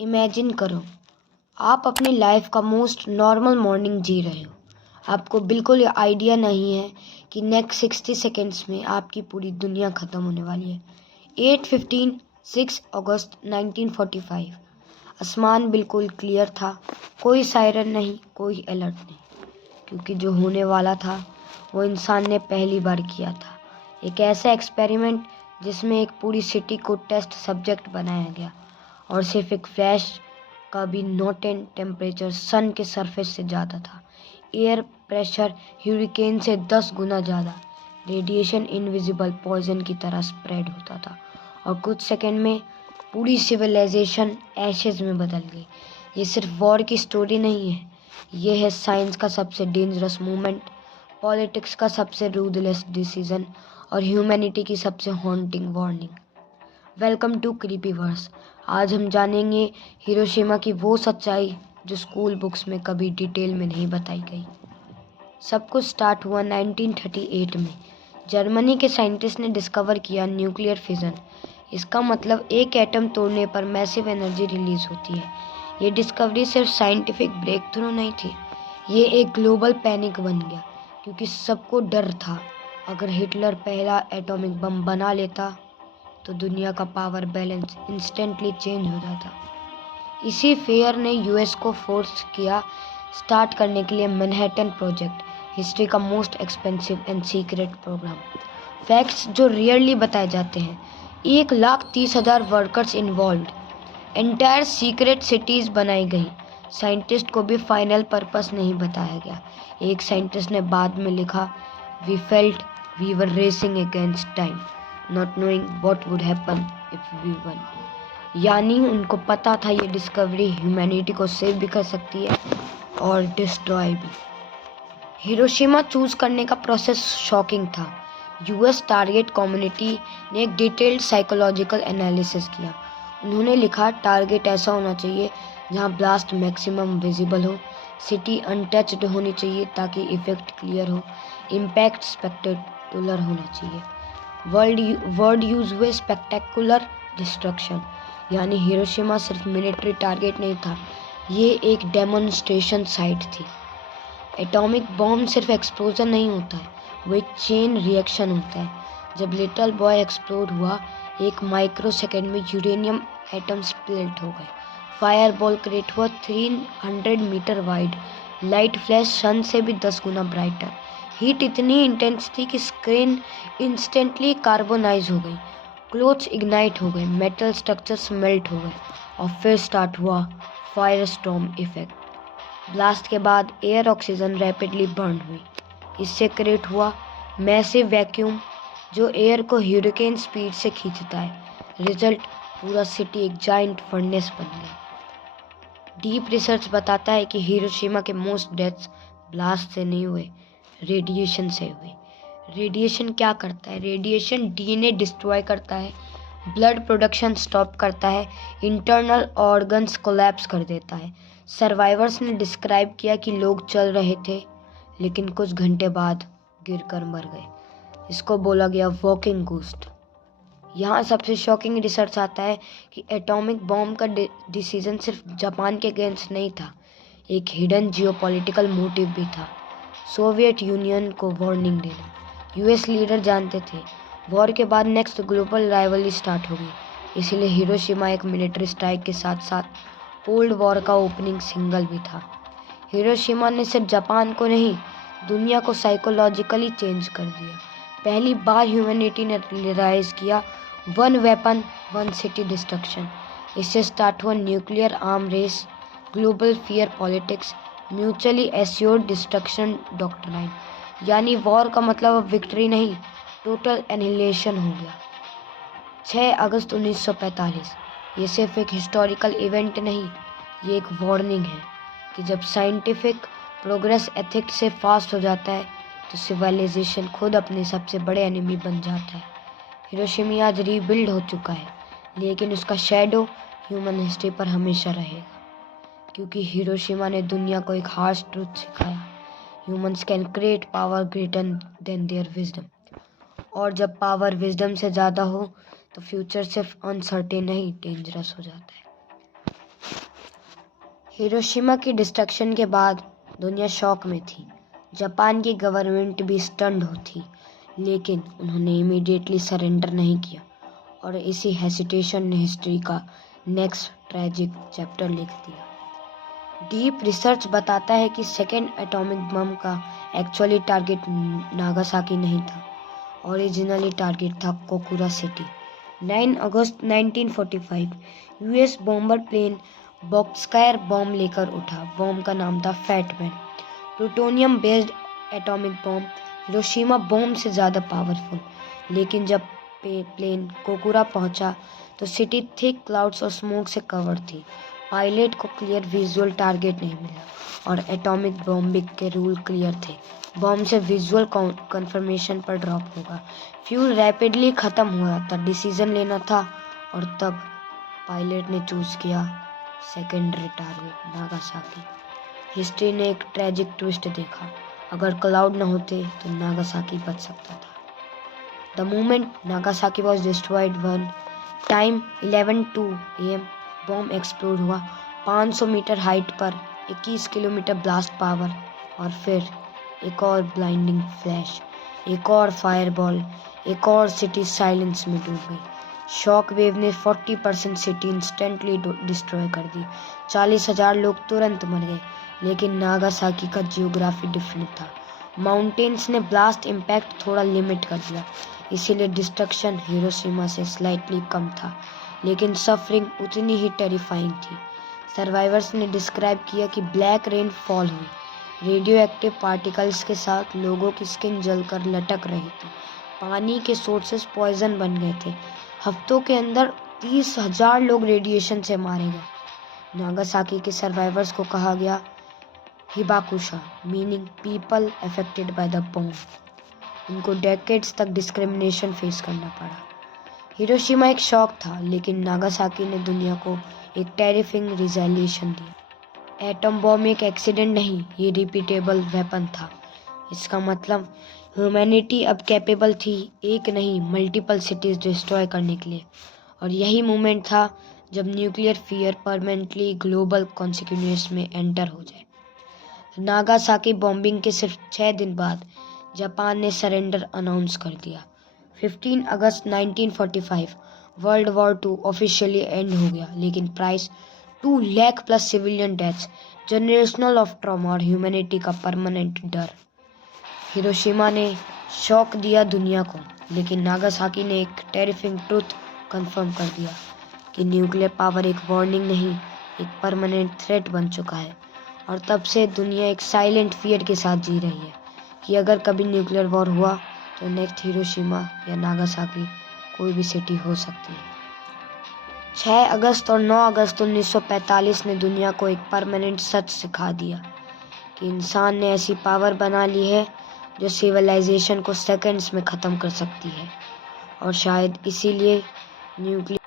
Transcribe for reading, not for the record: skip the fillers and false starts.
Imagine करो, आप अपनी लाइफ का मोस्ट नॉर्मल मॉर्निंग जी रहे हो। आपको बिल्कुल आइडिया नहीं है कि नेक्स्ट 60 सेकेंड्स में आपकी पूरी दुनिया ख़त्म होने वाली है। 8:15 6 अगस्त 1945। आसमान बिल्कुल क्लियर था, कोई सायरन नहीं, कोई अलर्ट नहीं, क्योंकि जो होने वाला था वो इंसान ने पहली बार किया था। एक ऐसा एक्सपेरिमेंट जिसमें एक पूरी सिटी को टेस्ट सब्जेक्ट बनाया गया, और सिर्फ एक फ्लैश का भी नोटेन टेम्परेचर सन के सरफेस से ज़्यादा था, एयर प्रेशर ह्यूरिकेन से 10 गुना ज़्यादा, रेडिएशन इनविजिबल पॉइजन की तरह स्प्रेड होता था, और कुछ सेकंड में पूरी सिविलाइजेशन एशेज में बदल गई। ये सिर्फ वॉर की स्टोरी नहीं है, ये है साइंस का सबसे डेंजरस मूवमेंट, पॉलिटिक्स का सबसे रूदलेस डिसीजन, और ह्यूमैनिटी की सबसे haunting warning. Welcome to Creepyverse. आज हम जानेंगे हिरोशिमा की वो सच्चाई जो स्कूल बुक्स में कभी डिटेल में नहीं बताई गई। सब कुछ स्टार्ट हुआ 1938 में। जर्मनी के साइंटिस्ट ने डिस्कवर किया न्यूक्लियर फिजन। इसका मतलब एक एटम तोड़ने पर मैसिव एनर्जी रिलीज होती है। ये डिस्कवरी सिर्फ साइंटिफिक ब्रेक थ्रू नहीं थी, ये एक ग्लोबल पैनिक बन गया, क्योंकि सबको डर था अगर हिटलर पहला एटॉमिक बम बना लेता तो दुनिया का पावर बैलेंस इंस्टेंटली चेंज हो जाता। इसी फेयर ने यूएस को फोर्स किया स्टार्ट करने के लिए मैनहट्टन प्रोजेक्ट, हिस्ट्री का most expensive and secret programme. Facts जो रियरली बताए जाते हैं: 1,30,000 workers involve, entire secret cities बनाई गई, साइंटिस्ट को भी फाइनल पर्पस नहीं बताया गया। एक साइंटिस्ट ने बाद में लिखा, we felt we were racing against time, not knowing what would happen if we won. यानी उनको पता था ये डिस्कवरी ह्यूमैनिटी को सेव भी कर सकती है और डिस्ट्रॉय भी। हिरोशिमा चूज करने का प्रोसेस शॉकिंग था। यूएस टारगेट कम्युनिटी ने एक डिटेल्ड साइकोलॉजिकल एनालिसिस किया। उन्होंने लिखा, टारगेट ऐसा होना चाहिए जहां ब्लास्ट मैक्सिमम विजिबल हो, सिटी अनटच्ड होनी चाहिए ताकि इफेक्ट क्लियर हो, इम्पैक्ट स्पेक्टेकुलर होना चाहिए। वर्ड यूज हुए स्पेक्टेकुलर डिस्ट्रक्शन, यानी हिरोशिमा सिर्फ मिलिट्री टारगेट नहीं था, ये एक डेमोन्स्ट्रेशन साइट थी। एटॉमिक बॉम्ब सिर्फ एक्सप्लोजन नहीं होता है, वो एक चेन रिएक्शन होता है। जब लिटिल बॉय एक्सप्लोड हुआ, एक माइक्रो सेकेंड में यूरेनियम एटम स्प्लिट हो गए, फायर बॉल क्रिएट हुआ 300 मीटर वाइड, लाइट फ्लैश सन से भी 10 गुना ब्राइटर, हीट इतनी इंटेंस थी कि स्क्रीन इंस्टेंटली कार्बोनाइज हो गई, क्लोथ्स इग्नाइट हो गए, मेटल स्ट्रक्चर्स मेल्ट हो गए, और फिर स्टार्ट हुआ फायर स्टॉर्म इफेक्ट। ब्लास्ट के बाद एयर ऑक्सीजन रैपिडली बर्न हुई, इससे क्रिएट हुआ मैसिव वैक्यूम जो एयर को ह्यूरिकेन स्पीड से खींचता है। रिजल्ट, पूरा सिटी एक जाइंट फर्नेस बन गई। डीप रिसर्च बताता है कि हिरोशिमा के मोस्ट डेथ्स ब्लास्ट से नहीं हुए, रेडिएशन से हुए। रेडिएशन क्या करता है? रेडिएशन डीएनए डिस्ट्रॉय करता है, ब्लड प्रोडक्शन स्टॉप करता है, इंटरनल ऑर्गन्स कोलैप्स कर देता है। सर्वाइवर्स ने डिस्क्राइब किया कि लोग चल रहे थे लेकिन कुछ घंटे बाद गिरकर मर गए। इसको बोला गया वॉकिंग घोस्ट। यहाँ सबसे शॉकिंग रिसर्च आता है कि एटॉमिक बॉम्ब का डिसीजन सिर्फ जापान के अगेंस्ट नहीं था, एक हिडन जियोपॉलिटिकल मोटिव भी था, सोवियत यूनियन को वार्निंग देना। यूएस लीडर जानते थे वॉर के बाद नेक्स्ट ग्लोबल राइवलरी स्टार्ट होगी, इसीलिए हिरोशिमा एक मिलिट्री स्ट्राइक के साथ साथ कोल्ड वॉर का ओपनिंग सिंगल भी था। हिरोशिमा ने सिर्फ जापान को नहीं, दुनिया को साइकोलॉजिकली चेंज कर दिया। पहली बार ह्यूमैनिटी ने रियलाइज किया, one weapon one city destruction. इससे स्टार्ट हुआ nuclear arm race, global fear politics, mutually assured destruction doctrine. यानी वॉर का मतलब अब विक्ट्री नहीं, टोटल एनिहिलेशन हो गया। 6 अगस्त 1945, ये सिर्फ एक हिस्टोरिकल इवेंट नहीं, ये एक वार्निंग है कि जब साइंटिफिक प्रोग्रेस एथिक्स से फास्ट हो जाता है तो सिविलाइजेशन खुद अपने सबसे बड़े एनिमी बन जाता है। हिरोशिमा आज रीबिल्ड हो चुका है, लेकिन उसका शैडो ह्यूमन हिस्ट्री पर हमेशा रहेगा, क्योंकि हिरोशिमा ने दुनिया को एक हार्श ट्रूथ सिखाया, humans can create power greater than there wisdom. और जब पावर विजडम से ज़्यादा हो तो फ्यूचर सिर्फ अनसर्टेन नहीं, डेंजरस हो जाता है। हिरोशिमा की डिस्ट्रक्शन के बाद दुनिया शॉक में थी। जापान की गवर्नमेंट भी स्टन्ड थी, लेकिन उन्होंने इमीडिएटली सरेंडर नहीं किया और इसी हेसिटेशन ने हिस्ट्री का नेक्स्ट ट्रैजिक चैप्टर लिख दिया। डीप रिसर्च बताता है कि सेकेंड एटॉमिक बम का एक्चुअली टारगेट नागासाकी नहीं था। ओरिजिनली टारगेट था कोकुरा सिटी। 9 अगस्त 1945 US bomber plane Bockscar bomb लेकर उठा। बॉम्ब का नाम था Fat Man, plutonium based atomic bomb, Hiroshima bomb से ज़्यादा पावरफुल। लेकिन जब प्लेन कोकुरा पहुंचा तो सिटी थिक क्लाउड्स और स्मोक से कवर थी। पायलट को क्लियर विजुअल टारगेट नहीं मिला और एटॉमिक बॉम्बिंग के रूल क्लियर थे। बॉम्ब से विजुअल कंफर्मेशन पर ड्रॉप होगा, फ्यूल रैपिडली ख़त्म हो रहा था, डिसीजन लेना था। और तब पायलट ने चूज़ किया सेकेंडरी टारगेट नागासाकी। हिस्ट्री ने एक ट्रैजिक ट्विस्ट देखा। अगर क्लाउड न होते तो नागासाकी बच सकता था। The moment Nagasaki was destroyed one time 11:02 AM bomb explode हुआ। 500 मीटर हाइट पर 21 किलोमीटर ब्लास्ट पावर और फिर एक और ब्लाइंडिंग फ्लैश, एक और फायरबॉल, एक और सिटी साइलेंस में डूब गई। शॉक वेव ने 40% सिटी इंस्टेंटली डिस्ट्रॉय कर दी। 40,000 लोग तुरंत मर गए। लेकिन नागासाकी का जियोग्राफी डिफरेंट था। माउंटेन्स ने ब्लास्ट इम्पैक्ट थोड़ा लिमिट कर दिया, इसीलिए डिस्ट्रक्शन हिरोशिमा से स्लाइटली कम था, लेकिन सफरिंग उतनी ही टेरिफाइंग थी। सर्वाइवर्स ने डिस्क्राइब किया कि ब्लैक रेन फॉल हुई, रेडियो एक्टिव पार्टिकल्स के साथ लोगों की स्किन जलकर लटक रही थी, पानी के सोर्सेस पॉइजन बन गए थे। हफ्तों के अंदर 30,000 लोग रेडिएशन से मारे गए। नागासाकी के सर्वाइवर्स को कहा गया hibakusha, meaning people affected by the bomb. उनको डेकेड्स तक डिस्क्रिमिनेशन फेस करना पड़ा। हिरोशिमा एक शॉक था, लेकिन नागासाकी ने दुनिया को एक टेरिफिंग रिजल्यूशन दिया। एटम बॉम्ब एक एक्सीडेंट नहीं, ये रिपीटेबल वेपन था। इसका मतलब ह्यूमैनिटी अब कैपेबल थी एक नहीं मल्टीपल सिटीज डिस्ट्रॉय करने के लिए। और यही मोमेंट था जब nuclear fear permanently global consequence में एंटर हो जाए। नागासाकी बॉम्बिंग के सिर्फ 6 दिन बाद जापान ने सरेंडर अनाउंस कर दिया। 15 अगस्त 1945 वर्ल्ड वॉर 2 ऑफिशियली एंड हो गया, लेकिन price 2 lakh plus civilian deaths, generational of trauma और ह्यूमैनिटी का परमानेंट डर। हिरोशिमा ने शॉक दिया दुनिया को, लेकिन नागासाकी ने एक टेरिफिंग ट्रूथ कंफर्म कर दिया कि न्यूक्लियर पावर एक वार्निंग नहीं, एक परमानेंट थ्रेट बन चुका है। और तब से दुनिया एक साइलेंट फियर के साथ जी रही है कि अगर कभी न्यूक्लियर वॉर हुआ तो नेक्स्ट हिरोशिमा या नागासाकी कोई भी सिटी हो सकती है। 6 अगस्त और 9 अगस्त 1945 ने दुनिया को एक परमानेंट सच सिखा दिया कि इंसान ने ऐसी पावर बना ली है जो सिविलाइजेशन को सेकंड्स में ख़त्म कर सकती है। और शायद इसीलिए न्यूक्लियर